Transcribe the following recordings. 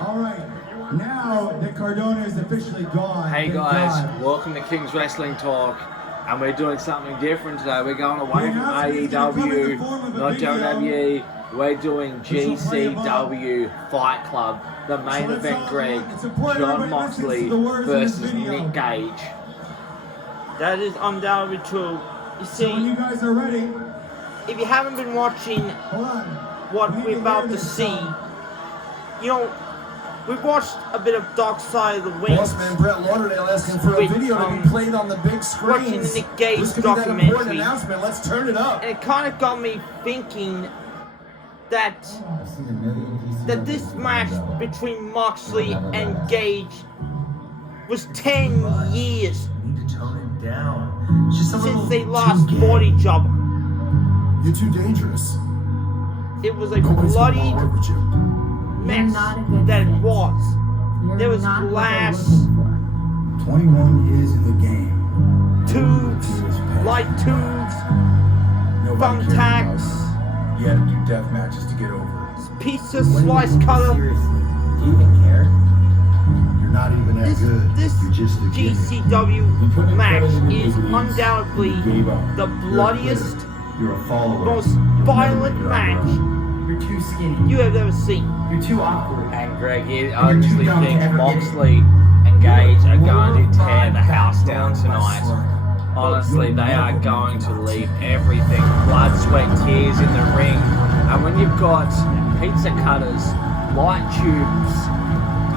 All right, now that Cardona is officially gone. Hey guys, welcome to King's Wrestling Talk, and we're doing something different today. We're going away from AEW, not WWE. We're doing GCW Fight Club, the main event. Greg, John Moxley versus Nick Gage. That is undoubtedly true. You see, when you guys are ready, if you haven't been watching what we're about to see, you know, we've watched a bit of Dark Side of the Wings. Bossman Brett Lauderdale asking for a video to be played on the big screen. Watching the Nick Gage this could be that important documentary. announcement. Let's turn it up. And it kind of got me thinking that this match between Moxley and Gage was 10 years since they last fought each other. You're too dangerous. It was a bloody mess that it was. There was glass, 21 years in the game. tubes, light tubes, thumbtacks, You had to do death matches to get over it. pizza slice cutter. Do you even care? You're not even that good. This You're just a gimmick. GCW match is undoubtedly You gave up. the bloodiest, You're a follower. most violent match You're too skinny. you have ever seen. You're too awkward. And Greg, I honestly think Moxley and Gage are going to tear the house down tonight. Honestly, they are going to leave everything, blood, sweat, tears in the ring. And when you've got pizza cutters, light tubes,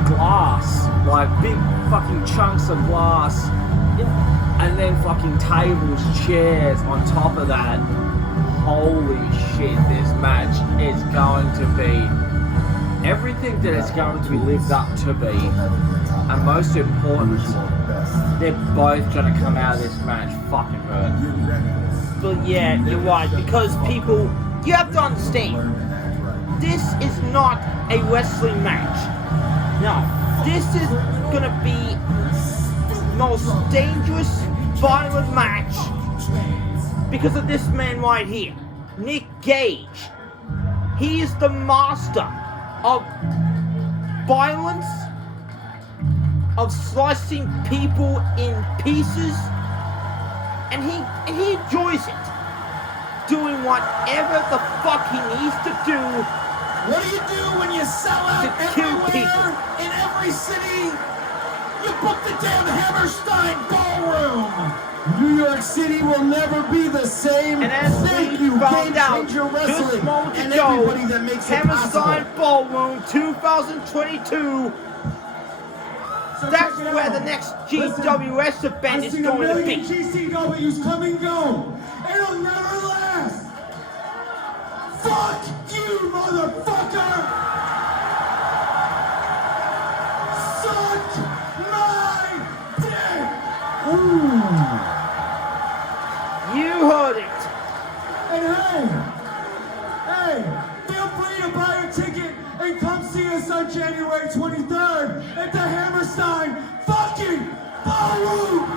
glass, like big fucking chunks of glass, and then fucking tables, chairs on top of that, holy shit, this match is going to be everything that it's going to be lived up to be. And most important, they're both going to come out of this match fucking hurt. But yeah, you're right, because people, you have to understand, this is not a wrestling match. No, this is gonna be the most dangerous, violent match because of this man right here, Nick Gage. He is the master of violence, of slicing people in pieces, and he enjoys it. Doing whatever the fuck he needs to do. What do you do when you sell out To kill everywhere people. in every city? You book the damn Hammerstein Ballroom. New York City will never be the same. And as Thank we you, found Game out Changer just Wrestling, moments and ago, everybody that makes it Hammerstein possible. Ballroom 2022. That's where the next GWS event is going to be. GCWs come and go. It'll never last. Fuck you, motherfucker! Suck my dick! You heard it. And hey, feel free to buy a ticket and come see us on January 23rd at the Hammerstein fucking Ballroom!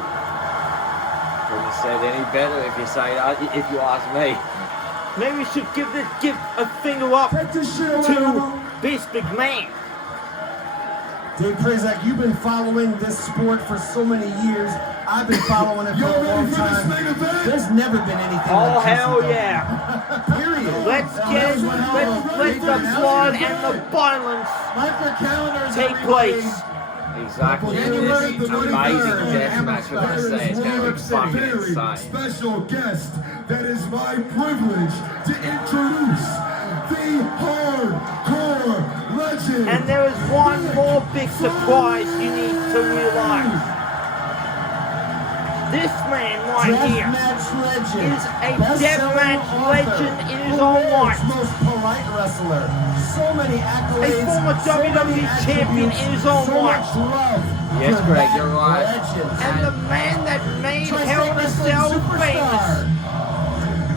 Couldn't have said any better if you ask me. Maybe we should give a finger up Take this shit away, to Emma. this big man. Dave Prazak, you've been following this sport for so many years. I've been following it for a long time. There's never been anything Oh like hell GCW. yeah! Period. Let's let the blood and the violence Mark your calendars, take everybody. place. Exactly. This amazing death match we're going to see is going to be fucking insane. Special guest that is my privilege to introduce the hardcore legend. And there is one more big surprise you need to realize. This man right here Deathmatch legend. is a Best-selling deathmatch author. legend in his The own world's right. most polite wrestler. So many A accolades. former so many WWE champion attributes, in his own so right. much love Yes, for Greg, that you're right. legend. And the man that made Hell in a Tri-State Cell Wrestling famous. superstar.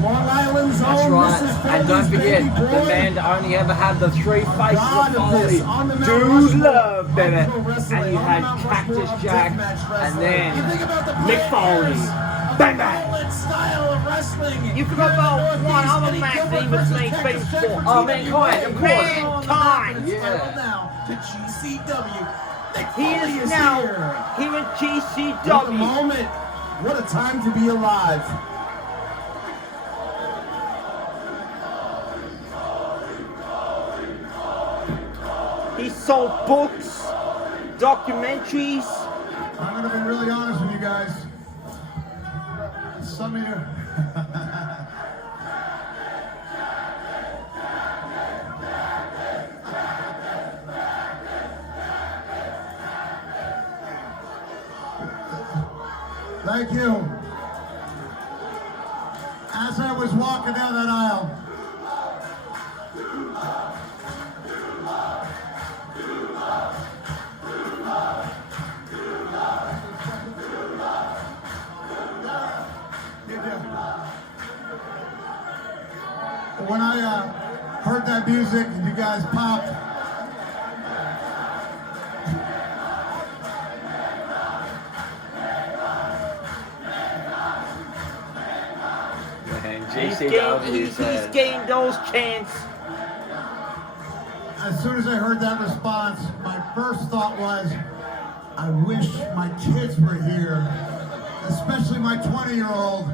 Long Island's That's own right. Mrs. And Foley's don't forget, baby the boy. man that only ever had the three faces God of of this, Foley. on the Mount Dude Rushmore love, baby. of pro wrestling, And you on the had Mount Cactus Rushmore of Jack, deathmatch and wrestling. then You think about the Mick Foley. pioneers of Bang, the bang. outlet style of wrestling. You forgot about one other match that he was made famous for. Oh, Mankind, of course. Mankind. Yeah. title now to GCW. He is now here in What a GCW. moment. What a time to be alive. He sold books, documentaries. I'm gonna be really honest with you guys. Some of you. Thank you. As I was walking down that aisle, when I heard that music and you guys popped, Man, He's GCW gained those chants. as soon as I heard that response, my first thought was, I wish my kids were here, especially my 20-year-old,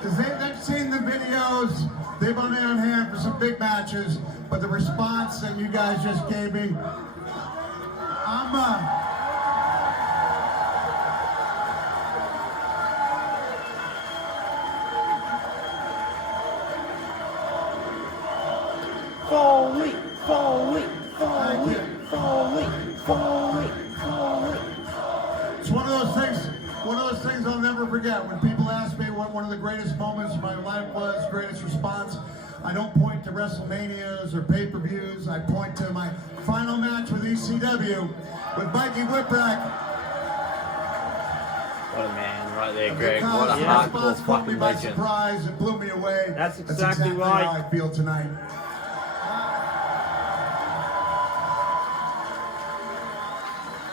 because they've seen the videos, they've been on hand for some big matches, but the response that you guys just gave me, Foley. It's one of those things I'll never forget. When people ask me what one of the greatest moments of my life was, greatest response, I don't point to WrestleManias or pay-per-views. I point to my final match with ECW with Mikey Whipwreck. What a man right there, Greg. Because What a the hardcore response caught me fucking by legend. surprise and blew me away. That's exactly right. how I feel tonight.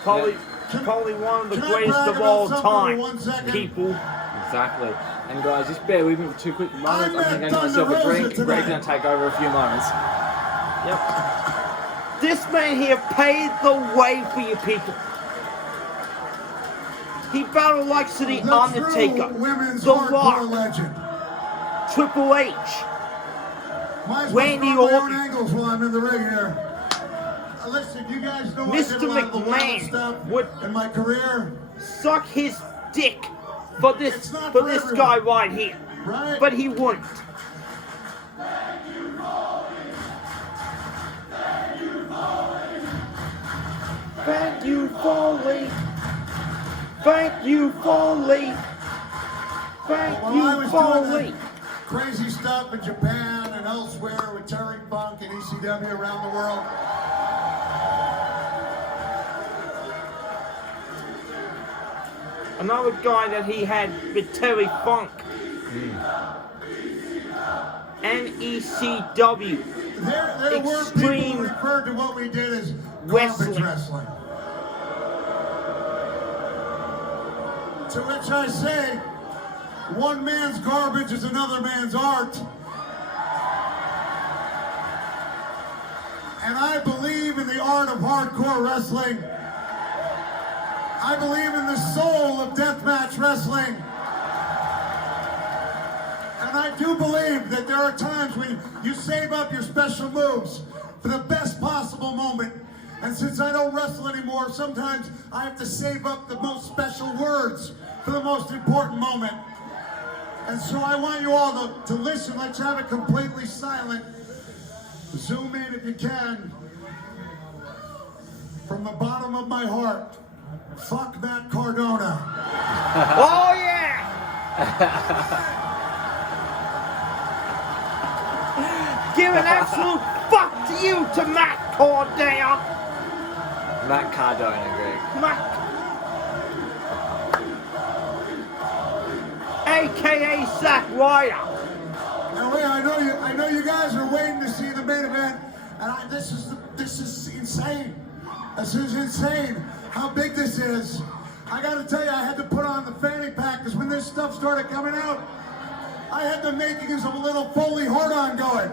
Probably one of the Can I greatest brag of about all something for time. 1 second? People. Exactly. And guys, just bear with me for 2 quick moments. I I'm going to met get myself Thunder a drink. Rosa Greg's tonight. going to take over a few moments. Yep. This man here paved the way for you people. He battled like to the Undertaker, true women's The hardcore Rock, legend. Triple H, Might as well Randy throw my own Orton. angles while I'm in the ring here. Listen, you guys know I did a Mr. lot of the wild McMahon stuff would in my career, suck his dick for this It's not for for this everyone. guy right here, right? but he wouldn't. Thank you, Foley. Thank you, Foley. Thank While I you, was doing Foley. that crazy stuff in Japan and elsewhere with Terry Funk and ECW around the world, Another guy that he had with Terry Funk. And ECW. there were people Extreme who referred to what we did as wrestling. garbage wrestling. To which I say, one man's garbage is another man's art. And I believe in the art of hardcore wrestling. I believe in the soul of deathmatch wrestling. And I do believe that there are times when you save up your special moves for the best possible moment. And since I don't wrestle anymore, sometimes I have to save up the most special words for the most important moment. And so I want you all to listen. Let's have it completely silent. Zoom in if you can. From the bottom of my heart, fuck Matt Cardona. Oh yeah! Give an absolute fuck to you to Matt Cardona. Matt Cardona, Greg. Matt. AKA Zack Ryder. Now wait, I know you guys are waiting to see the main event, and this is insane. This is insane. How big this is. I gotta tell you, I had to put on the fanny pack because when this stuff started coming out, I had the makings of a little Foley hard-on going.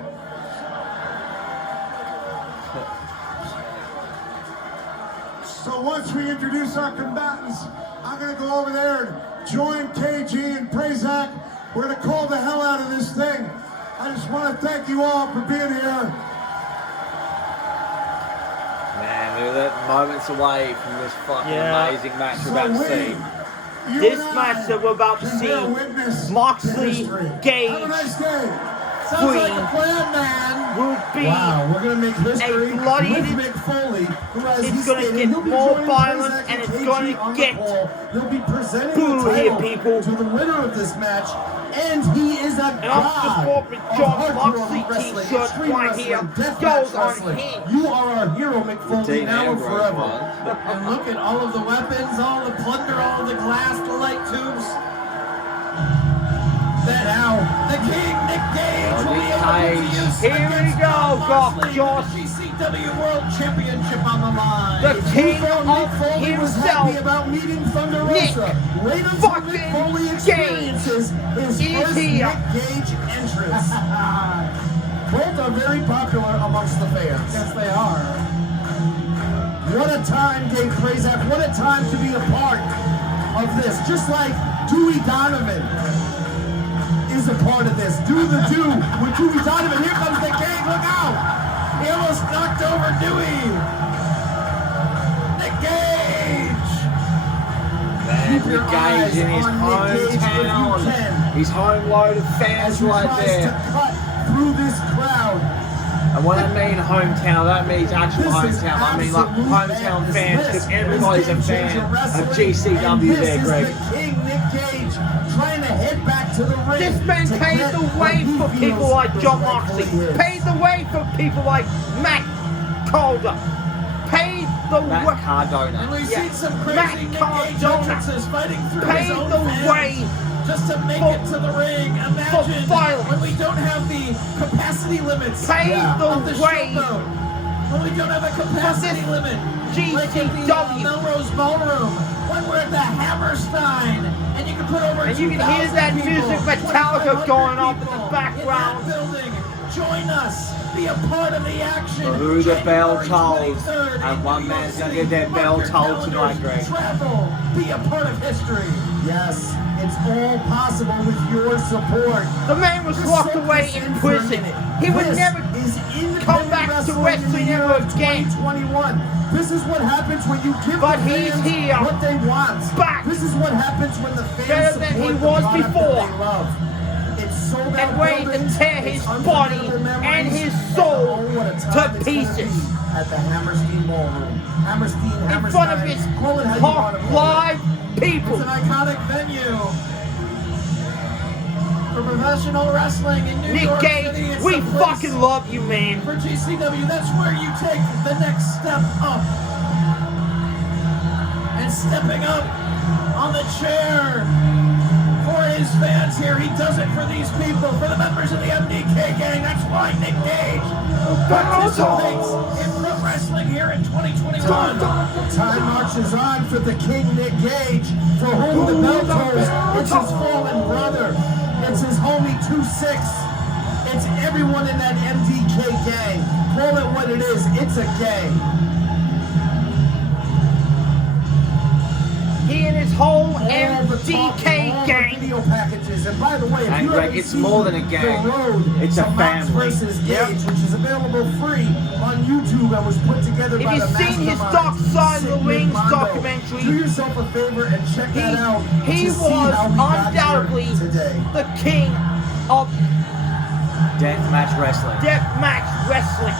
So once we introduce our combatants, I'm gonna go over there and join KG and Prazak. We're gonna call the hell out of this thing. I just want to thank you all for being here. Man, we're moments away from this fucking amazing match we're about to see. This match that we're about to see, Moxley, Gage, Have a nice day. Sounds like a plan, man. will be We're gonna make history a bloody. with Mick Foley, who, as It's he gonna stated, get he'll be more joining violent Prazak and it's KG gonna on the get pole. He'll be presenting brutal the here, title people. to the winner of this match, and he is a And off the god sport with of John hardcore Moxley wrestling, t-shirt extreme right wrestling, here deathmatch goes on wrestling. him. You are our hero, Mick Foley, now and forever. And look at all of the weapons, all the plunder, all of the glass, the light tubes. Now, The King, Nick Gage, will be able Gage. to use Here we against go, John Moxley, Josh. the GCW World Championship on the line. The King Mick of Foley was himself, happy about meeting Thunder Nick Rosa. Wait until fucking Mick Foley Gage experiences his is first here. Nick Gage entrance. Both are very popular amongst the fans. Yes, they are. What a time, Gage Prazak. What a time to be a part of this. Just like Dewey Donovan is a part of this. Do the do with Dewey Donovan. Here comes the Gage. Look out! He almost knocked over Dewey. Nick Gage. Man, Keep your Nick eyes Gage in his on Nick Gage if you hometown. can. His home load of As fans he right tries there. to cut through this crowd. And when I mean hometown, that means actual This is hometown. I mean like absolute hometown madness. fans, This because everybody's a is fan Game Changer of Wrestling, GCW and there, Greg. This is the King, Nick Gage, trying to head back to the ring. this man to paved get the what way he for feels people like his John rightfully Moxley, is. paved the way for people like Matt Calder, paved the Matt way. Cardona. And we've Yeah. seen some Matt crazy Nick Gage Cardona entrances fighting through his paved own the fans way just to make for- it to the ring. Imagine violence. when we don't have the capacity limits Paved of the the way showboat. When we don't have a capacity this limit, like at the GCW. Melrose Ballroom, when we're at the Hammerstein, and you can put over And you can hear 2,000 that people, music, Metallica 2,500 going off in the people background. in that building. Join us. Be a part of the action. For who the bell January tolls, 23rd and in one New man's York gonna get that City. bell Mark your tolled tonight, calendars. Greg. Travel. Be a part of history. Yes, it's all possible with your support. The man was Just locked soak away this in in for a prison. minute. He would This never is come back to independent wrestling in the year ever of again. 2021. This is what happens when you give But the he's fans here, what they want. back, This is what happens when the fans better support than he the was product before. that they love. It's sold out and ready to buildings, tear it's his body unforgettable memories, and his and soul oh, what a time to it's gonna pieces. be at the Hammerstein Ballroom. Hammerstein, In front of Hammerstein, his call it how you want to call it. live people. It's an iconic venue for professional wrestling in New Nick York Gage, City. It's we the place fucking love you, man. for GCW. That's where you take the next step up. And stepping up on the chair for his fans here. He does it for these people, for the members of the MDK gang. That's why Nick Gage participates in pro wrestling here in 2021. Time marches on for the King, Nick Gage, for whom the bell tolls. It's his fallen brother. It's his homie 2-6. It's everyone in that MDK gang. Call it what it is. It's a gang. He and his whole All the MDK talking, all the gang. video packages. And by the way, if And you Greg, haven't it's seen more than a gang. The Road It's a to Mox family. versus Gage, Yep. which is available free on YouTube and was put together If by you've the seen his mastermind, Dark Side of the Sid Rings Mondo. documentary, Do yourself a favor and check that out. he to see was how we got undoubtedly here today. the king of Deathmatch wrestling. deathmatch wrestling.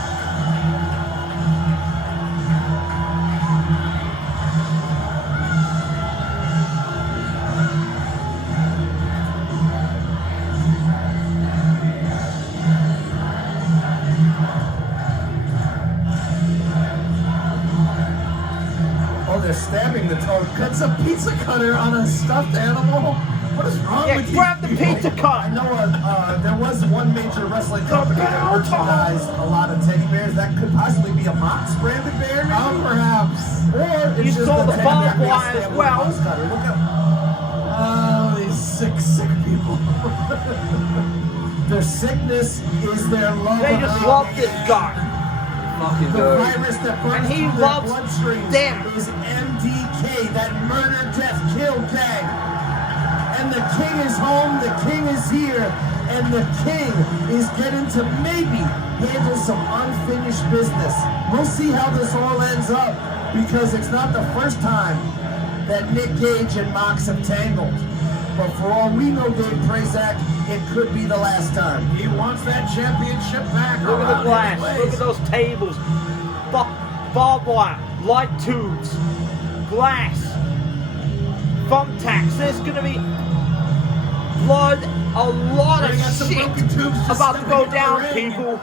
Oh, they're stabbing the toe. That's a pizza cutter on a stuffed animal. What is wrong Yeah, with you? grab the pizza I cutter. know there was one major wrestling company that merchandised a lot of teddy bears. That could possibly be a Mox branded bear, maybe? Oh, perhaps. Or it's You just saw a the teddy barbed bear being wire as stabbed with a well. box cutter. Look at Oh, these sick people. their sickness is their love They of just the love this guy. fucking The do. virus that burns And he through their loves bloodstreams them. is MDK, that murder, death, kill gang. And the king is home, the king is here, and the king is getting to maybe handle some unfinished business. We'll see how this all ends up, because it's not the first time that Nick Gage and Mox have tangled. But for all we know, Dave Prazak, it could be the last time. He wants that championship back. Look at the around glass. anyways. Look at those tables. Barbed wire, light tubes, glass, thumbtacks. There's gonna be blood, a lot of They got some shit broken tubes just about to stepping go into the down, ring. people.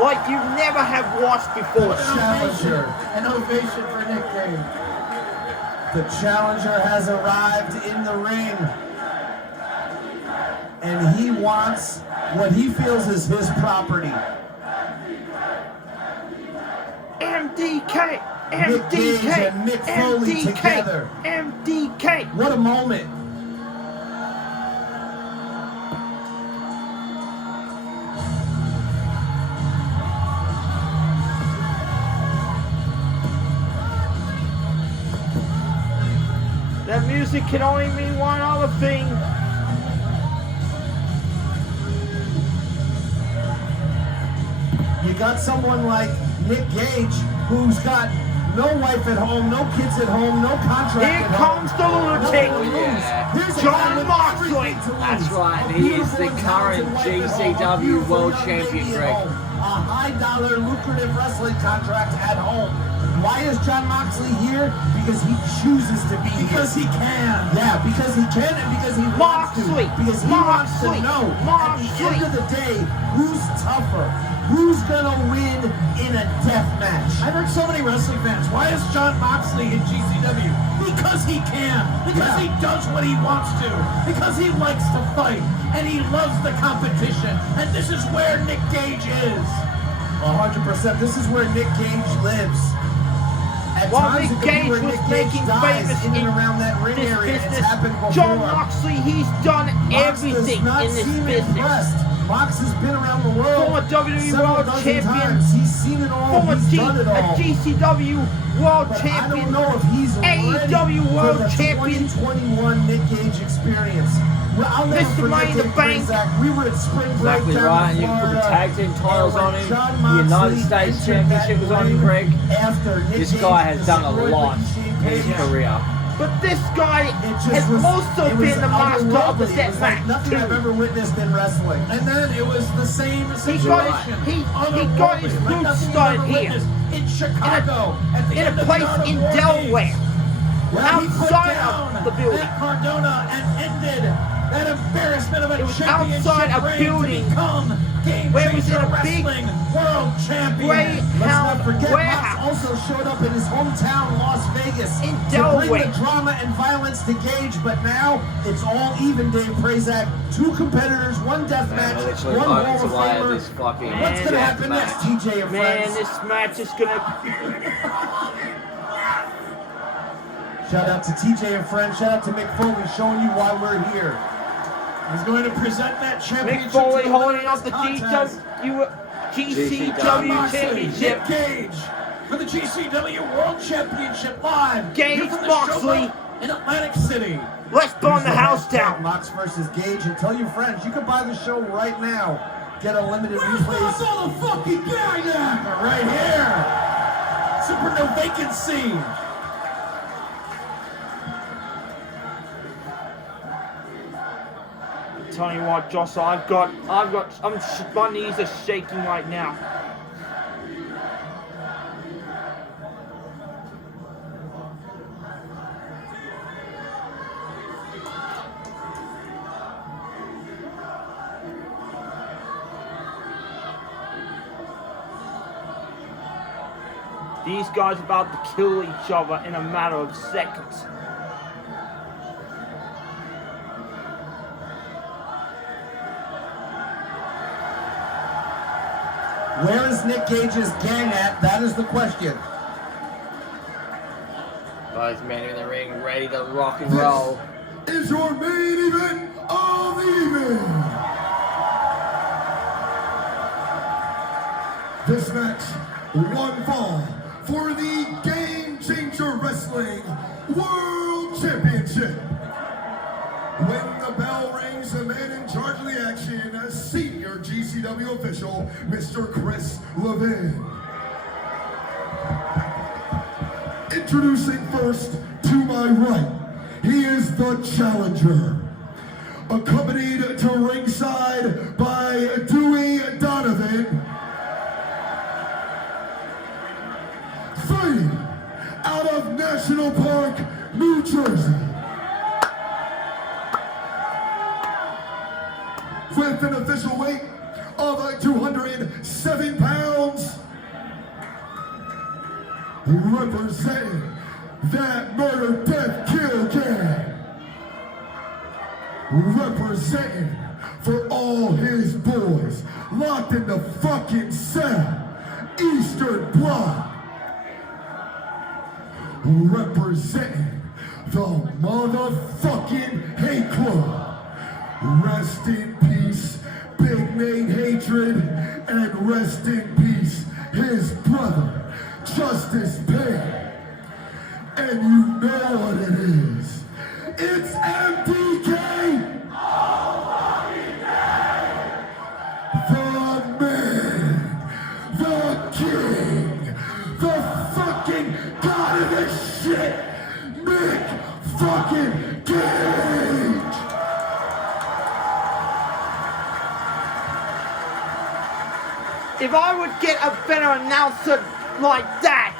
Like you never have watched before. An ovation for Nick Gage. The challenger has arrived in the ring. And he wants what he feels is his property. MDK, Nick Gage MDK, and Mick Foley together. MDK. What a moment. That music can only mean one other thing. You got someone like Nick Gage, who's got no wife at home, no kids at home, no contract Here at home. comes the lunatic. Oh, yeah. Here's a John guy with Moxley. everything to lose. That's right, A he is beautiful the and current talented wife at home, a GCW beautiful World young Champion, baby at Greg. home, a high-dollar, lucrative wrestling contract at home. Why is John Moxley here? Because he chooses to be Because here. he can. Yeah, because he can and because he wants to. Moxley. Because he wants to Moxley. know at the Moxley. end of the day who's tougher, who's gonna win in a death match. I've heard so many wrestling fans. Why is John Moxley in GCW? Because he can. Because he does what he wants to. Because he likes to fight. And he loves the competition. And this is where Nick Gage is. 100%. This is where Nick Gage lives. At While times Nick it could be Gage where was Nick Gage making dies famous in in and around that ring this area. It's business, happened before. John Moxley, he's done Mox everything does not in this seem business. impressed. Mox has been around the world Former WWE several World dozen Champion. times. He's seen it all. Former He's done it all. GCW World But I Champion. don't know if he's ready AEW World for the Champion. 2021 Nick Gage experience. Well, I'll never Mr. forget Money in the Dave Bank. Prazak. We were at spring break Exactly down right, in and you put the Florida, tag team titles and on when him. John The Moxley United States entered Championship that was on him, ring Greg. after Nick This Gage guy has done a destroyed lot Ricky in his Page. career. But this guy It just has was, also it was been the master of the otherworldly. It death was like match nothing I've too. ever witnessed in wrestling. And then it was the same He situation. got his Otherworldly, like roots nothing you've started ever here. witnessed In Chicago. at the In end a of the place Art of in War Delaware. days, where he put Outside down of the building. Matt Cardona and ended that embarrassment of a It was championship outside a reign building to become Game where it was in Changer a big Wrestling World Champion. gray Let's not house forget, Mox warehouse. also showed up in his hometown, Las Vegas, In to Delaware. bring the drama and violence to Gage. But now it's all even, Dave Prazak. Two competitors, one death Man, match, we're literally one Hall moments of away at Famer. this fucking What's gonna death happen match. next, TJ and Man, friends? this match is gonna. Shout out to TJ and friends. Shout out to Mick Foley showing you why we're here. He's going to present that championship. Mick Foley to the holding winner up of the this contest. GCW John Moxley, Championship. Nick Gage for the GCW World Championship live. Gage Here from the Moxley. Showboat in Atlantic City. Let's burn the Use house hashtag down. Mox versus Gage, and tell your friends you can buy the show right now. Get unlimited replays. motherfucking guy right here. Super no vacancy. Tell you what, Joss, my knees are shaking right now. These guys are about to kill each other in a matter of seconds. Where is Nick Gage's gang at? That is the question. Both men in the ring, ready to rock and roll. Is your main event of the evening. This match, one fall for the Game Changer Wrestling World Championship. When the bell rings, the man in charge of the action, senior GCW official, Mr. Chris Levin. Introducing first, to my right, he is the challenger. Accompanied to ringside by Dewey Donovan. Fighting out of National Park, New Jersey. With an official weight of 207 pounds. Representing that murder, death, kill gang. Representing for all his boys locked in the fucking cell, Eastern Bloc. Representing the motherfucking hate club. Rest in peace, Big Nate Hatred, and rest in peace, his brother, Justice Payne. And you know what it is. It's MDK! The man, the king, the fucking god of this shit, Nick fucking Gage! If I would get a better announcer like that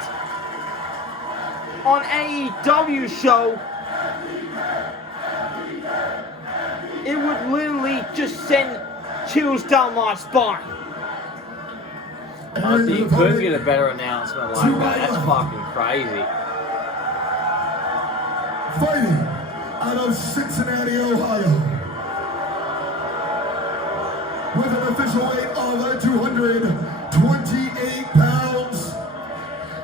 on AEW show, it would literally just send chills down my spine. I think you could get a better announcement like that. That's fucking crazy. Fighting out of Cincinnati, Ohio. With an official weight of 228 pounds,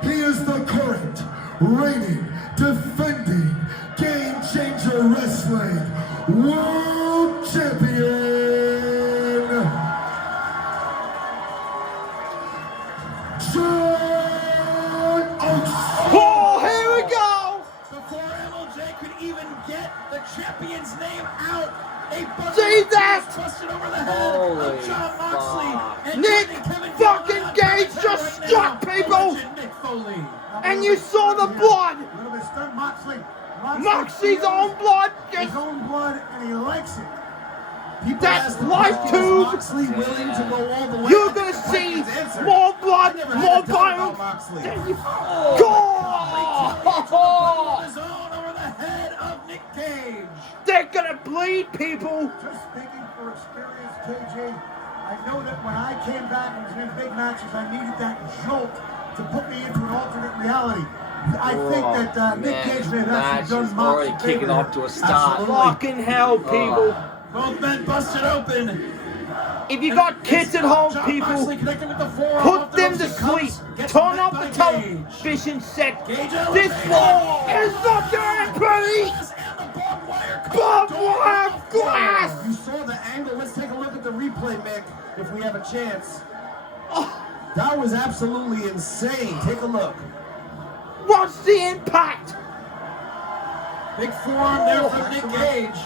he is the current, reigning, defending, Game Changer Wrestling World Champion. Oh, here we go! Before MLJ could even get the champion's name out, a See that? busted over the head Holy of John Moxley. fuck. And Nick joining Kevin fucking Dunn on Gage the just right struck now, people. Legend Nick Foley. And you saw the blood! A little bit stunned. Moxley. Moxley's own blood His just... own blood, and he likes it. People That ask the life question, is tube- Moxley willing to go all the way? You're I gonna think the see question's answered. more blood, I never more had a doubt violence. about Moxley. Go! His own over the head of Nick Gage. They're gonna bleed, people. Just speaking for experience, KJ, I know that when I came back and was in big matches, I needed that jolt to put me into an alternate reality. I think that Nick Gage may have match actually is done already Moxley kicking favor. off to a start. Fucking hell, people. Both men busted open. If you got kids at home, John people, Moxley connected with the forearm put off the them ropes to and comes, sleep. gets Turn met off by the Gage. television set. Gage This elevated. wall is not gonna be And the barbed wire barbed door wire off the floor. glass. You saw the angle. Let's take a look at the replay, Mick, if we have a chance. That was absolutely insane. Take a look. What's the impact? Big forearm there from Nick Gage.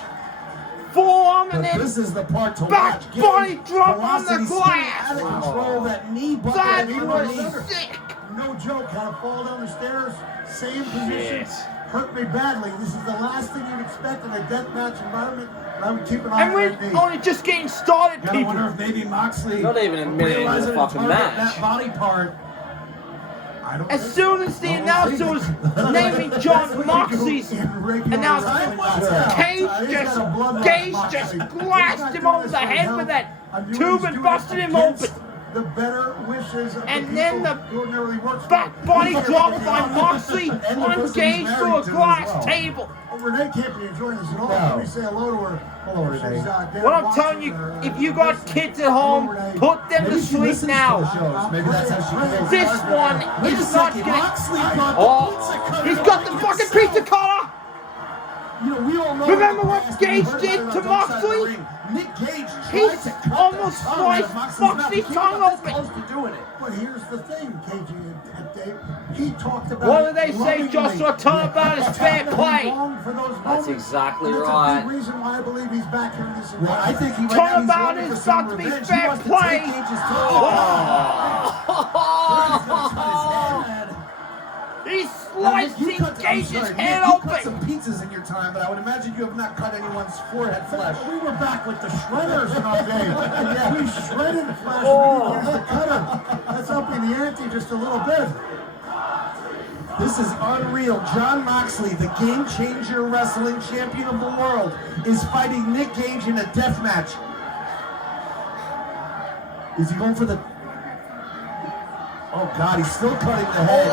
Forearm But and then this is the part to back watch. body Gage, drop on the velocity spinning glass. Out of control. That knee bucket that underneath. was sick. No joke, had to fall down the stairs, same position, Shit. hurt me badly. This is the last thing you'd expect in a deathmatch environment, but I would keep an eye And on we're that knee. only just getting started, Gotta wonder people. if maybe Moxley Not even a minute into realized the that fucking target match. that body part. I don't As think soon as the announcer was naming John Moxley's announcement, Gage just blasted him over the head with that tube and busted him open. The better wishes of And the then people the who ordinarily works back body for. drop by Moxley And the on person Gage he's through a married to as glass well. table. Oh, Renee can't be enjoying this at all. No. Let me say hello to her. Hello, Renee. She's, down What I'm watching telling you, her, if you got listening. kids at home, Hello, Renee. put them Maybe to she sleep listens to the now. shows. Maybe that's how she feels. This one Wait a is not second. gonna. Moxley brought Oh, the pizza cutter he's got the over fucking himself. pizza cutter. You know, we all know Remember in the what past, we Gage heard did about to it on the outside of the Moxley? ring. Nick Gage tried He's to cut almost the tongue out of sliced Moxley's mouth. Moxley's He tongue got this open. close to doing it. But here's the thing, KG and Dave. He talked about. What did they say, lovingly. Joshua? Turnabout is fair play. That's exactly That's right. a big reason why I believe he's back here in this. Well, I think he Turnabout is about to be fair play. He's slicing Gage's head You cut some open. pizzas in your time, but I would imagine you have not cut anyone's forehead flesh. We were back with the shredders in our day. Yeah, we shredded flesh. We didn't use the cutter. That's upping the ante just a little bit. This is unreal. Jon Moxley, the Game Changer Wrestling Champion of the world, is fighting Nick Gage in a death match. Is he going for the... Oh God, he's still cutting the head.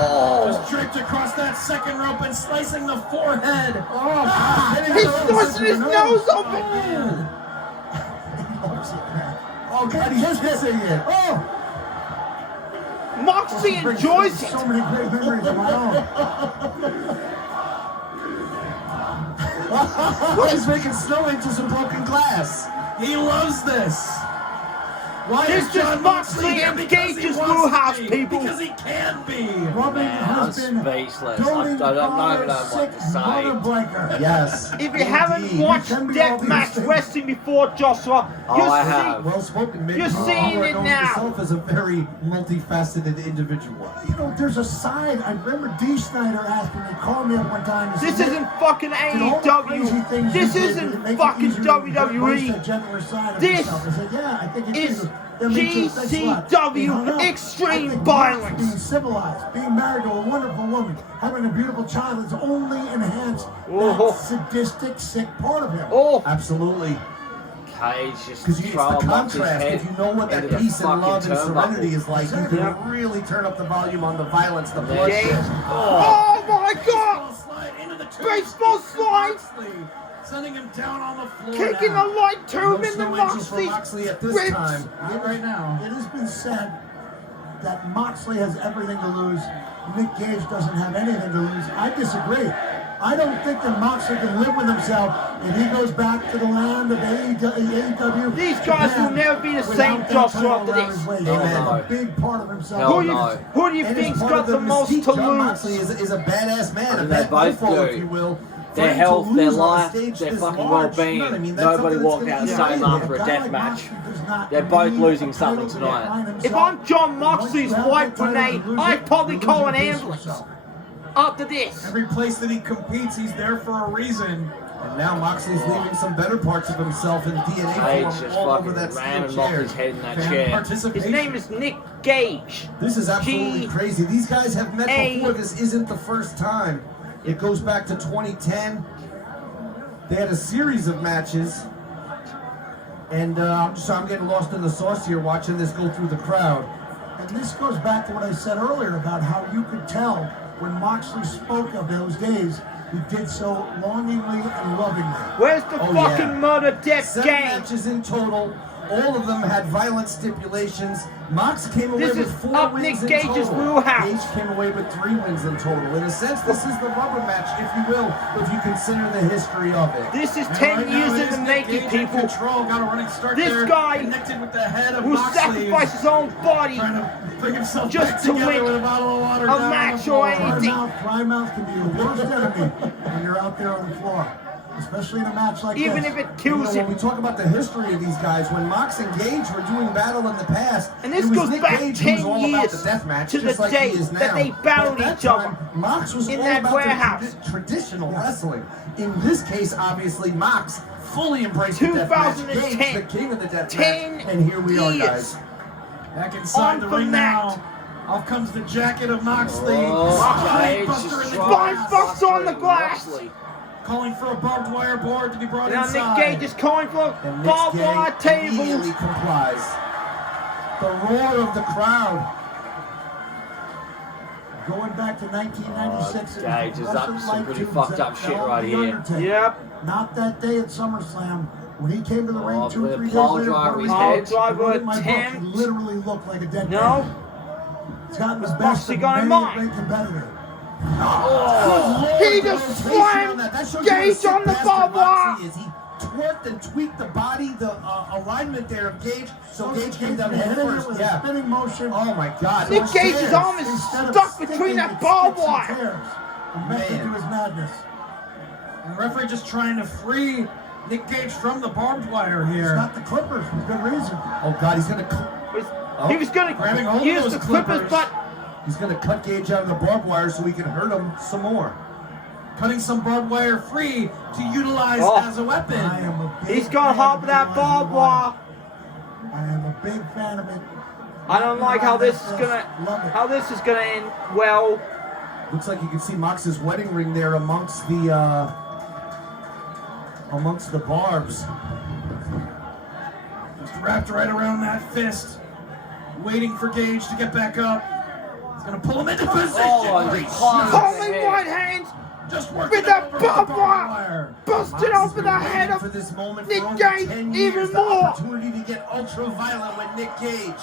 Just draped across that second rope and slicing the forehead. Oh God. He's slicing his nose open. Oh God, he's missing it. Oh! Moxley enjoys it. So many great memories of my own. He's making snow into some broken glass. He loves this. Why This is is Jon Moxley Moxley here? and Because he Gage's wants to wheelhouse, be. people. Because he can be. Rubbing Man, I'm husband, speechless. I doting don't know father, what sick to say. mother breaker. Yes. If you haven't indeed. watched Can be all these DeathMatch things. Wrestling before, Joshua, Oh, you I see. have. Well spoken, Mick. You're seeing You are it known now. yourself as a very multifaceted individual. You know, there's a side. I remember D. Snyder asking me, called me up one time and This said, isn't fucking "Did all the crazy AEW. things This you did isn't make it fucking easier to embrace WWE. that gentler side of This yourself?" I said, "Yeah, I think it is Yeah, me too. Thanks a lot." GCW He hung up. extreme I think violence. Being civilized, being married to a wonderful woman, having a beautiful child has only enhanced Oh. that sadistic, sick part of him. Oh, Absolutely. Cage just Because it's the throw Moxley's contrast. head If you know what that into the peace and fucking love and serenity turnbuckle. is like, you Yeah. can really turn up the volume on the violence, the Gage. bloodshed. oh my God! Baseball slide into the Baseball slide! Moxley, sending him down on the floor Kicking now. a light tube No in the snow angels for Moxley Moxley at this ribs. time. Not right now. It has been said that Moxley has everything to lose. Nick Gage doesn't have anything to lose. I disagree. I don't think that Moxley can live with himself if he goes back to the land of AEW. These guys will never be the same, without that Joshua, title after around this. his waist. Hell That's no. a big part of himself. Hell Who no. do you And it's think's part got of the most mystique. to Jon lose? Moxley is a badass man, I a mean, they bad both mofo, do. if you will. Their For him to health, their lose on a life, stage their this fucking large, well-being. you know what I mean? That's Nobody something walk that's out gonna saying be after a guy death like match. Moxley does not They're both need losing a something title to tonight. define If himself. I'm Jon And once Moxley's you have wife, that title, Renee, you lose I'd it, probably you call lose an a piece of ambulance. yourself. After this. Every place that he competes, he's there for a reason. And now Moxley's leaving some better parts of himself in DNA Cage form just all over fucking that ran and steel knocked chair. his head in that Fan chair. participation. His name is Nick Gage. This is absolutely crazy. These guys have met A- before. This isn't the first time. It goes back to 2010. They had a series of matches. And I'm getting lost in the sauce here watching this go through the crowd. And this goes back to what I said earlier about how you could tell when Moxley spoke of those days, he did so longingly and lovingly. Where's the Oh, fucking yeah. murder death 7 game? matches in total. All of them had violent stipulations. Mox came away This with is 4 up wins Nick in Gage's total. wheelhouse. Gage came away with 3 wins in total. In a sense, this is the rubber match, if you will, if you consider the history of it. This is And 10 right now years it in is the Nick making, Gage in people. Control, got a running start This there, guy connected with the head of Who Moxley. sacrificed his own body Trying to bring himself just back to together win with a bottle of water a down on match the or floor. anything. Dry mouth can be your worst enemy when you're out there on the floor, especially in a match like even this. if it You know, kills when him. we talk about the history of these guys, when Mox and Gage were doing battle in the past, And this it was goes Nick back Gage 10 who was all about the years death match, to the just like day he is that now. they But battled at that each other time, Mox was in all that about warehouse. the traditional wrestling. In this case, obviously, Mox fully embraced the death match. 2010. Gage, the king of the death 10 match, and here we are, years. guys. Back inside On the from ring that. now. Off comes the jacket of Moxley. Oh, Cage Buster in just the trying Spine to buster on the frustrate glass. Moxley. calling for a barbed wire board to be brought Now inside. Nick Gage is calling for And Nick's barbed gang wire tables. immediately complies. The roar of the crowd. Going back to 1996, it was Gage is up to Russian some light pretty tubes fucked that up shit fell right the here. Undertaker. Yep. Not that day at SummerSlam when he came to the ring Oh, 2-3 with a days pile later. driver his Bobby head. Roode, Pile driver I wrote in my book, attempt. he literally looked like a dead No. man. He's gotten the Was best Moxley of going many a mine? great competitor. Oh, he just That slammed shows you what a Gage sick on the bastard barbed wire. Moxley is. He twerked and tweaked the body, the alignment there of Gage. So Gage came down hitting head it first. with Yeah. a spinning motion. Oh my God. Nick those Gage's chairs. arm is Instead of stuck between sticking, that it barbed skips and wire. tears. The method Man. to his madness. And the referee just trying to free Nick Gage from the barbed wire He's here. got the clippers for good reason. Oh God, he's gonna He was going Grabbing to hold of use those the clippers, clippers. but he's gonna cut Gage out of the barbed wire so he can hurt him some more. Cutting some barbed wire free to utilize Oh. as a weapon. I am a big he's gone fan hard of with that utilizing barbed wire. I am a big fan of it. I don't like how this is Love gonna it. end well. Looks like you can see Mox's wedding ring there amongst the barbs. Just wrapped right around that fist. Waiting for Gage to get back up. He's gonna pull him into position. Oh, Great he shot. Holy Hey. right hand, Just working with that over with the barbed barbed wire. wire. busted Mox has over been the waiting head for of this moment Nick for over Gage 10 even years, more. The opportunity to get ultra violent with Nick Gage.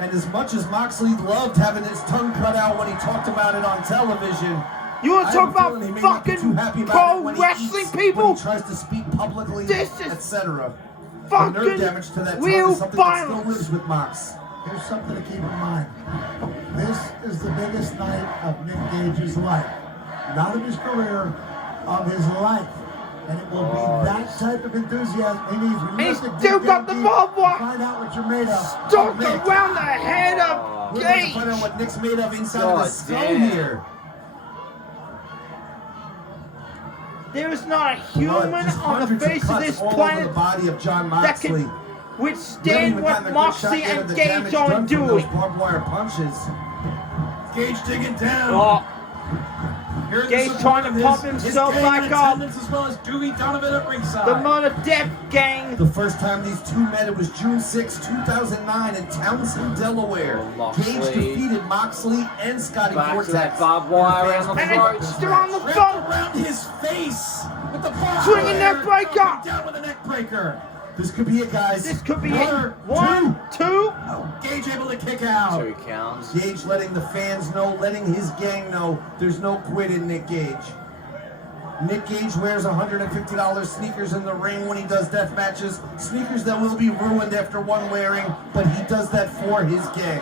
And as much as Moxley loved having his tongue cut out when he talked about it on television, You want I to have talk a about feeling he may not be too fucking happy about pro it when he wrestling eats, people? when he tries to speak publicly, This is etc. The fucking nerve damage to that tongue real is something that still violence. lives with Mox. Here's something to keep in mind. This is the biggest night of Nick Gage's life. Not of his career, of his life. And it will be that type of enthusiasm he needs. When you He's look at still Nick got the Gage, barbed wire. find out what you're made of. Stuck Nick. around the head of We're about to Gage. find out what Nick's made of inside of God his skull damn. here. There is not a Blood, human just on the hundreds face of cuts this all over planet the body of John that Moxley. can We haven't withstand even what gotten a good shot Moxley yet of and the Gage damage are done from those doing. barbed wire punches. Gage digging down. Oh, Here in the Gage support trying to of pump his himself gang back in up. attendance, as well as Dewey Donovan at ringside. the Murder Death Gang. The first time these two met, it was June 6, 2009 in Townsend, Delaware. Oh, Moxley. Gage defeated Moxley and Scotty Back to Vortex. that barbed wire And the around the fans And throat. it's still on the Wrapped phone. around his face with the barbed Swinging wire. neck breaker. Going down with a neck breaker. This could be it, guys. This could be One, it. 1, 2. Oh, Gage able to kick out. 2 counts. Gage letting the fans know, letting his gang know, there's no quit in Nick Gage. Nick Gage wears $150 sneakers in the ring when he does death matches. Sneakers that will be ruined after one wearing, but he does that for his gang.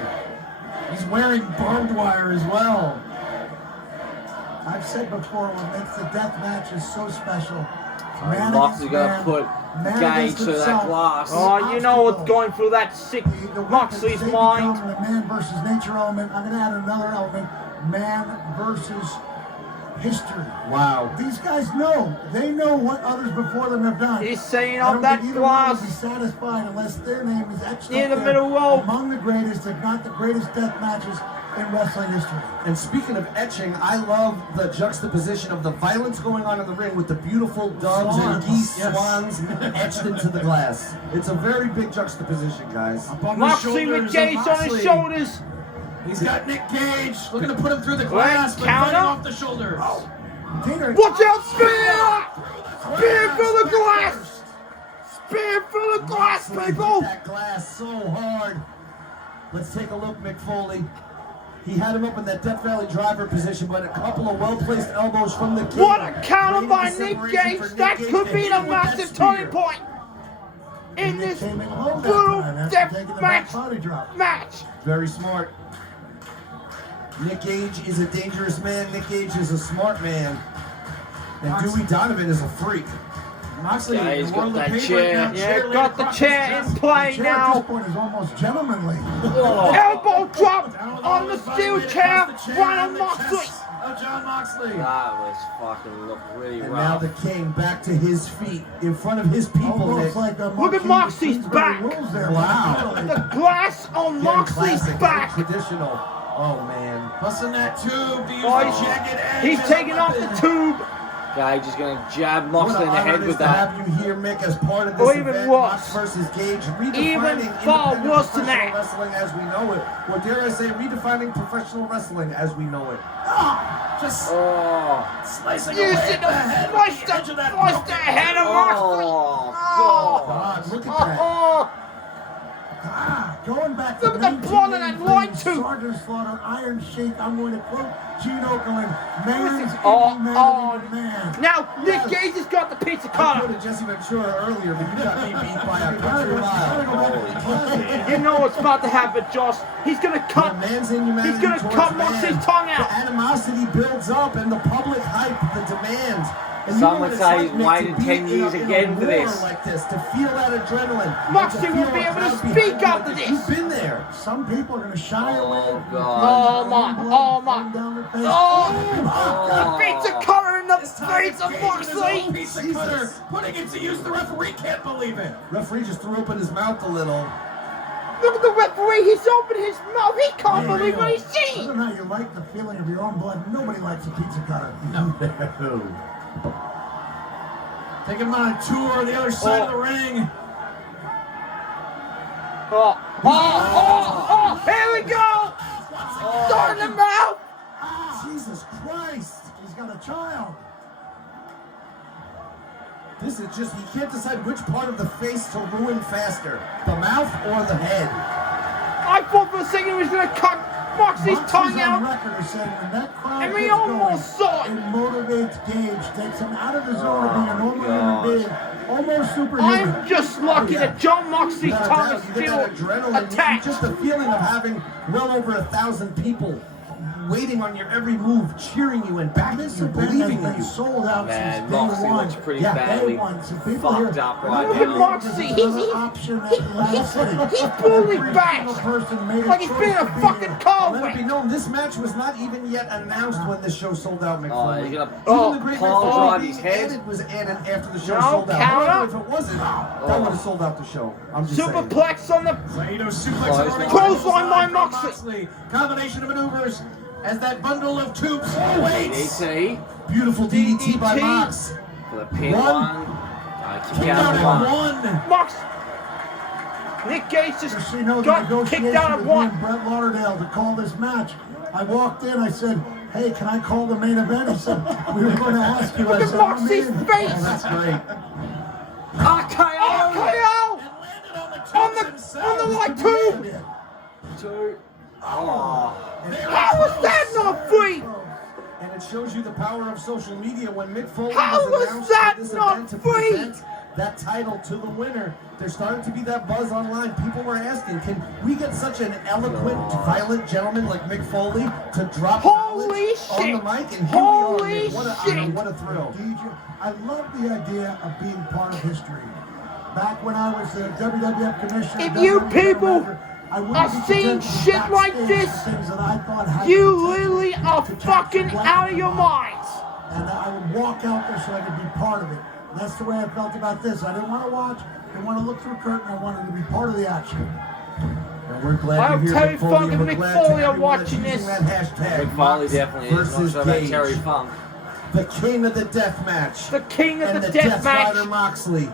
He's wearing barbed wire as well. I've said before, what makes the death match is so special. Man Moxley's against gonna man, put man Gage against to that himself. glass. Oh, you know what's going through that sick The Moxley's weapons, they mind. become the man versus nature element. I'm going to add another element. Man versus history. Wow. These guys know. They know what others before them have done. He's saying I on don't that think either one would be glass. satisfied unless their name is etched Near up the there middle row. among the greatest, if not the greatest death matches in wrestling history. And speaking of etching, I love the juxtaposition of the violence going on in the ring with the beautiful doves and Swans, geese yes. swans etched into the glass. It's a very big juxtaposition, guys. Up on the Moxley with shoulders of Gage on his Moxley. shoulders. He's got Nick Gage looking to put him through the glass, but counter. fighting off the shoulders. Tater, Watch out, spear! Spear through the glass! Spear through the glass, Moxley hit people! that glass so hard. Let's take a look, Mick Foley. He had him up in that Death Valley driver position, but a couple of well-placed elbows from the king. What a counter created by the Nick separation Gage! for Nick That Gage could to be hit the him with that massive spear. turning point in Nick this came in low that brutal time after death taking the match. back body drop. Match. Very smart. Nick Gage is a dangerous man. Nick Gage is a smart man. And Dewey Donovan is a freak. Moxley, Yeah, he's the got world that of chair. Yeah, got the chair in play Chair at this now. point is almost gentlemanly. Oh. Elbow drop Down with on all the his steel body weight chair, across the chair right on and the Moxley. chest of John Moxley. That was fucking look really And now rough. the king back to his feet in front of his people, Almost Nick. like a Look at Marquis Moxley's Kingsbury back. Wolves there. Wow. The glass on Very Moxley's classic, back. very traditional. Oh, man. Busting that tube to use Oh, the jagged edge He's as a taking off the weapon. tube. Gage is gonna jab What Moxley an in the honor head it is with to that. have you here, Mick, as part of this Or even event, worse. Mox versus Gage, redefining Even far independent worse than professional that. wrestling as we know it. Or dare I say, redefining professional wrestling as we know it. Just Oh, slicing You away should at the head have with sliced the edge of that the head of Moxley. oh, God, look at that. Oh, Going back to look at the blood in that right two. Sergeant Slaughter, Iron Sheik. I'm going to quote Gene Okerlund. Man's Oh, man. Now, Nick Gage has got the pizza I cutter. quoted Jesse Ventura earlier, but you got me beat by a country mile. You know what's about to happen, Josh. He's gonna cut. The man's inhumanity He's gonna towards cut man. Moxley's tongue out. The animosity builds up and the public hype, the demand. And you Some know would what it's say like, he's Nick, waited to be 10 in years a again for war this. like this, to feel that adrenaline. Moxley and to will feel be a able to crowd speak behind you. after this. You've been there. Some people are going to shy away. Oh, God. Oh my! Oh my! Oh! The pizza cutter in the face of Moxley. Pizza cutter, putting it to use. The referee can't believe it. Referee just threw open his mouth a little. Look at the referee. He's opened his mouth. He can't believe what he's seeing. Doesn't how you like the feeling of your own blood. Nobody likes a pizza cutter. Taking him on a tour the other side of the ring. Here we go! Starting the mouth! Jesus Christ! He's got a child. This is just, he can't decide which part of the face to ruin faster. The mouth or the head. I thought for a second he was going to cut Moxley's tongue on out. record as saying when that crowd And we gets almost going, saw it. It motivates Gage, takes him out of the zone of being a normal God. human being, almost superhuman. I'm just lucky that John Moxley's Without a tongue doubt, is you get still that adrenaline, attached. just the feeling of having well over 1,000 people waiting on your every move, cheering you and backing This you, event has believing in been you. sold out Man, since day Moxley one. looks pretty Day badly one. So people fucked here, up right Look at now. Moxley. He's fully back. Like he's been in a fucking car Let it be wreck. known, this match was not even yet announced when the show sold out, Mick Oh, Foley. you're gonna Even the great pile Mick drive Foley his being head? added was added after the show No, sold out. count However, up. if it wasn't, that would have sold out the show. I'm just saying. Superplex on the... Saito suplex Clothesline. Clothesline by Moxley. Combination of maneuvers as that bundle of tubes waits. DDT Beautiful DDT by DDT. Mox. for the pin One. one. Kick Kick out out of at one. one. Mox... Nick Gage just Just so you know, the got negotiation kicked out of with me one. and Brett Lauderdale to call this match. I walked in, I said, hey, can I call the main event? He said, we were going to ask you. I Look at said, I'm Moxley's in. face. Oh, that's great. RKO! On the white tube! Two. Oh. How was that not free? And it shows you the power of social media. When Mick Foley How was announced that for this not event to free? present that title to the winner, there's starting to be that buzz online. People were asking, can we get such an eloquent, violent gentleman like Mick Foley to drop Holy knowledge on shit. the mic? And here Holy we are. What a shit. honor, what a thrill. DJ, I love the idea of being part of history. Back when I was the WWF commissioner, If you WWF people director, I wouldn't are be seeing presenting shit like backstage this, things that I thought had you potential literally are to catch fucking the out of your black minds. and I would walk out there so I could be part of it. And that's the way I felt about this. I didn't want to watch, I didn't want to look through a curtain, I wanted to be part of the action. And we're glad I'll you're tell here, you, Mick Foley, fucking and we're Mick glad Foley to are everyone that's watching using this. that hashtag, Mick Foley Mox definitely is. Not versus sure about Gage. Terry Funk. The king of the death match. The king of and the the death Rider match Moxley.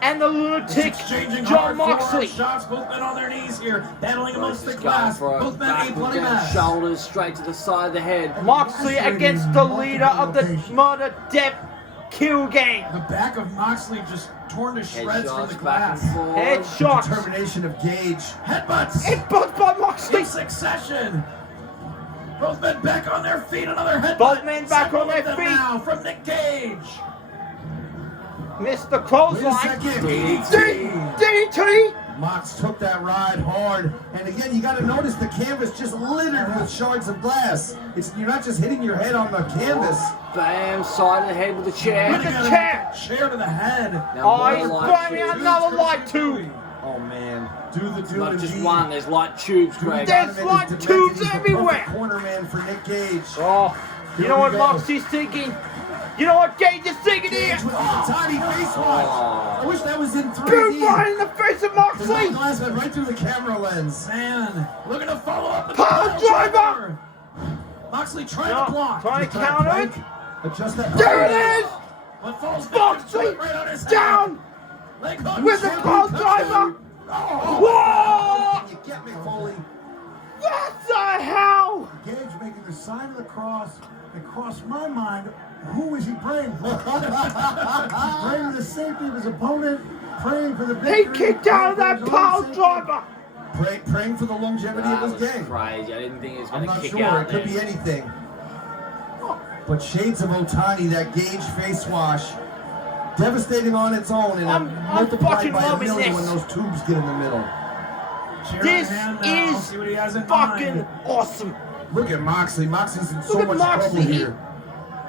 and the lunatic Exchanging John hard Moxley. forearm shots, both men on their knees here, battling amongst the Just going glass. for a Both men A backward bloody down mess. shoulders straight to the side of the head. Moxley against the leader of the murder, death, kill gang. The back of Moxley just torn to shreds from the Headshots back and glass. forth. Headshots. Determination of Gage. Headbutts Headbutt by Moxley. in succession. Both men back on their feet. Another headbutt. Both men back Several on their of them feet. now from Nick Gage. Missed the Wait a clothesline. second. DDT. Mox took that ride hard. And again, you got to notice the canvas just littered with shards of glass. You're not just hitting your head on the canvas. Bam, side of the head with a chair. With the Running chair. a chair to the head. Now Oh, more he's light throwing tubes. out another light tube. Oh man, do the do Not just indeed. one, there's light tubes, Greg. There's Donovan is light demented. tubes He's the everywhere. perfect corner man for Nick Gage. Oh, you know we what go. Moxley's thinking? You know what Gage is thinking here? Gage with a tiny face wash. I wish that was in Boom 3D. right in the face of Because that Moxley. glass went right through the camera lens. Man, looking to follow up the Power driver. Moxley trying No, to block. trying to Trying to counter it. plank. Adjust that. There it is. But falls Moxley right on his head. down Leg hook. with the power driver. Whoa! You get me, Foley. What the hell? Gage making the sign of the cross. It crossed my mind. Who is he praying for? Praying for the safety of his opponent. Praying for the He victory. kicked out of that Praying for his own power safety. driver. Praying for the longevity That of was his game. crazy. I didn't think he was I'm going to not kick sure. out It could there. be anything. But shades of Otani, that Gage face wash, devastating on its own, and I'm multiplied fucking by a loving million this. when those tubes get in the middle. This Hand now, is see what he has in fucking mind. awesome. Look at Moxley. Moxley's in so Look at much trouble Moxley. here.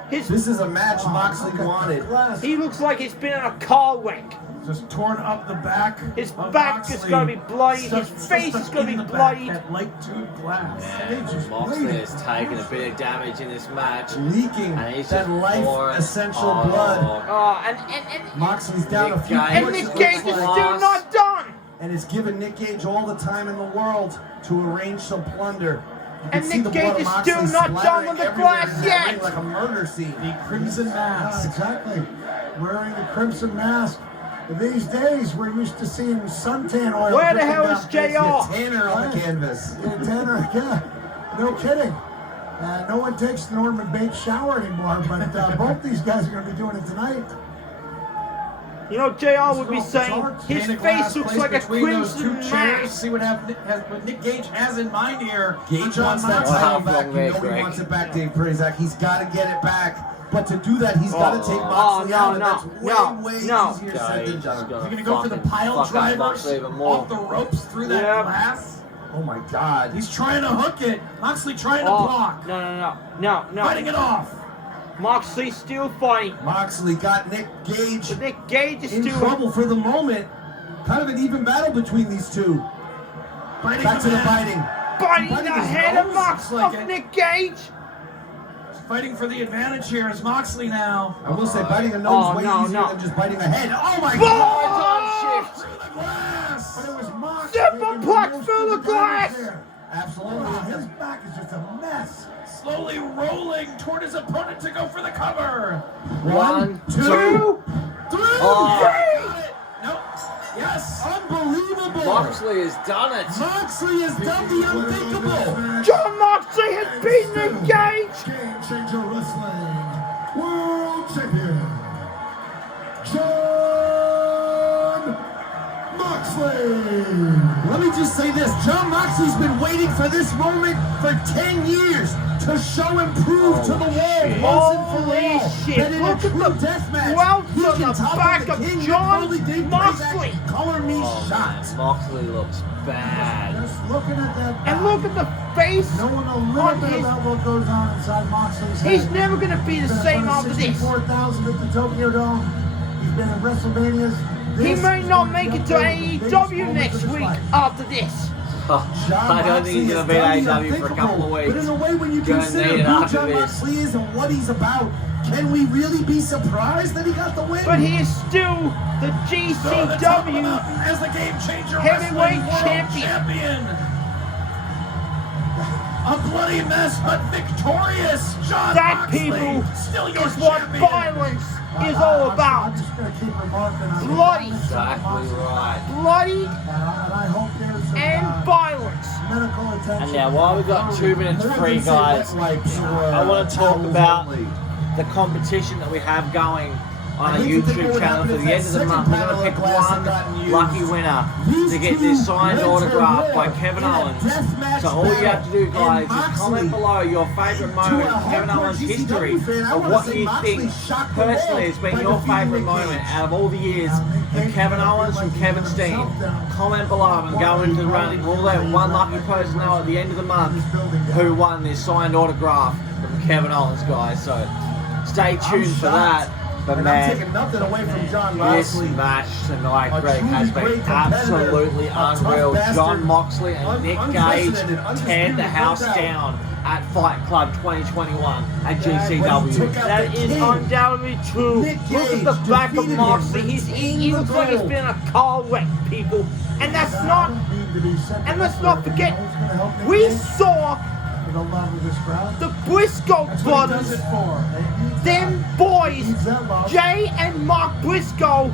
His This is a match Moxley wanted. he looks like he's been in a car wreck. Just torn up the back. His of back Moxley. is gonna be bloody. His Stuck face is gonna be in the back, bloody. That light tube glass. Man, Moxley has taken a bit of damage in this match. Leaking And he's that just life pouring- essential Oh, blood. Oh, and Moxley's down a Nick few Gage. and points, Nick it Gage looks is like. still not done. And it's given Nick Gage all the time in the world to arrange some plunder. You can And see Nick the Gage blood of is Moxley still not done splattering with the everywhere glass in that ring yet. like a murder scene. The crimson mask. Exactly. Wearing the crimson mask. These days, we're used to seeing suntan oil. Where the dripping hell down is faces. JR? Tanner on the canvas. Yeah, Tanner, yeah. No kidding. No one takes the Norman Bates shower anymore, but both these guys are going to be doing it tonight. You know, JR would be saying his Pane of face glass looks placed like a between those crimson two chairs. mask. See what Nick Gage has in mind here. Gage John wants that Moxley. title Wow, back. You Greg, know he Greg. wants it back, Dave Prazak. He's got to get it back. But to do that, he's got to take Oh, Moxley no, out. And no, that's no, way no. easier Gage said is than done. Is he gonna going to go for the fucking pile fuck up drivers Moxley even more. off the ropes through that Yeah. glass? Oh my God. He's trying to hook it. Moxley trying to Oh, block. no. Fighting it off. Moxley still fighting. Moxley got Nick Gage But Nick Gage is in still trouble for the moment. Kind of an even battle between these two. Biting Back to the man. biting. biting biting the his head of nose. Moxley, Looks like of it. Nick Gage. Fighting for the advantage here is Moxley now. I will say, biting a nose Oh, way no, easier no. than just biting a head. Oh my Oh! God! Through the glass. But it was Mox. Superplex through the glass. Absolutely. His back is just a mess. Slowly rolling toward his opponent to go for the cover. One, Two, three. Oh. Got it. Nope. Yes. Unbelievable. Moxley has done it. Moxley has done the unthinkable. John Moxley has beaten Nick Gage. Game Changer Wrestling World Champion, John Moxley. Let me just say this. John Moxley's been waiting for this moment for 10 years to show and prove to the world shit. once and for Holy all shit. that in Look a at true the deathmatch, welts he on can the topple back the of king, John Nick Foley, Dave Moxley. Prazak, Color me Oh, shocked. man, Moxley looks bad. Just looking at that back, And look at the face. knowing a on little bit his- about what goes on inside Moxley's head. He's never going to be the same after this. 64,000 at the Tokyo Dome. He's been in WrestleManias. He This may is not going make be it up to there with the biggest AEW moment next of his week life. after this. I don't think he's going to be AEW for a couple of weeks. But in a way, when you Gonna consider need it who after John this. Moxley is and what he's about, can we really be surprised that he got the win? But he is still the So the top of the GCW. mountain as the Game Changer Heavyweight Wrestling World champion. Champion. A bloody mess, but victorious. John That, Moxley, people, still your is what champion. violence is all about. I'm just going to keep remarking on the Bloody. comments on Exactly Moxley. Bloody right. And I hope there's some and violence. medical attention. And now, while we've got 2 minutes free, guys, I want to talk about the competition that we have going on our YouTube channel for the end of the month. We're going to pick one lucky winner to get this signed autograph by Kevin Owens. So all you have to do, guys, is comment below your favourite moment in Kevin Owens' history of what you think personally has been your favourite moment out of all the years of Kevin Owens from Kevin Steen. Comment below and go into the running. We'll let one lucky person know at the end of the month who won this signed autograph from Kevin Owens, guys. So stay tuned for that. But And I'm man, taking nothing away from John this Moxley. match tonight, A Greg, has truly been great competitor, absolutely a tough unreal. bastard, John Moxley and Nick Gage unprecedented, teared undisputed, the house no doubt. down at Fight Club 2021 at When he GCW. took out That the is king. undoubtedly true. Nick Look at Gage the back of defeated him, Moxley. He looks like he's gold. been in a car wreck, people. And that's not. And let's not forget, we saw the love of this crowd. the Briscoe That's what he does brothers. it for. Them boys, Jay and Mark Briscoe,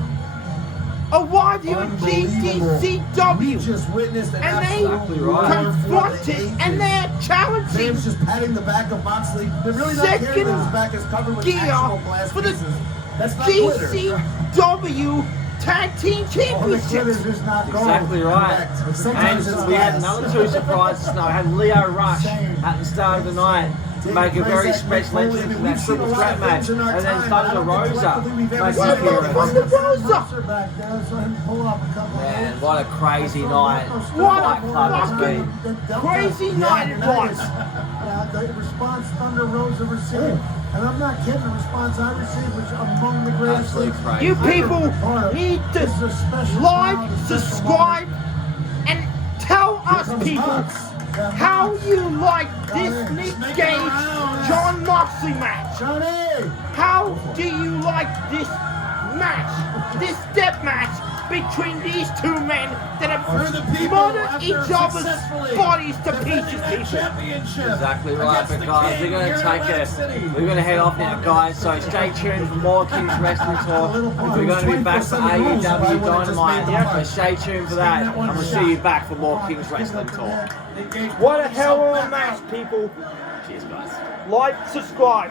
arrived here at Unbelievable. We GCW. just witnessed an And they absolute right. war for the confronted, ages. and they're challenging Sam's just patting the back of Moxley. They're really not caring Second that his back is covered with gear actual glass for the pieces. That's not glitter. GCW tag team All the championships. glitters is not gold. Exactly right. Correct. Sometimes it's And we had glass. another two surprises. No, I had Leo Rush at the start of the night make a very special entrance in that triple threat match, and then Thunder Rosa make an appearance. Thunder Rosa! Man, what a crazy night What Fight a Club has fucking been. crazy night it was. Yeah, the response Thunder Rosa received, and I'm not kidding, the response I received was among the greatest Absolutely things. crazy. You people need to This is a special like, moment, a special subscribe, and tell us comes people Mox. Yeah, how Mox. you like this in. Nick Sneaking Gage around. John Moxley match. Johnny! How do you like this match, this step match between these two men that For the have people murdered after each other's successfully bodies to defending pieces, that people? championship Exactly right, against but the guys, King we're going here to in take Atlantic a, City. we're going to head off now, guys, so stay tuned for more King's Wrestling Talk. We're going to be back for AEW Dynamite, so stay tuned for that, and we'll see you back for more King's Wrestling Talk. What a hell of a match, people. Cheers, guys. Like, subscribe.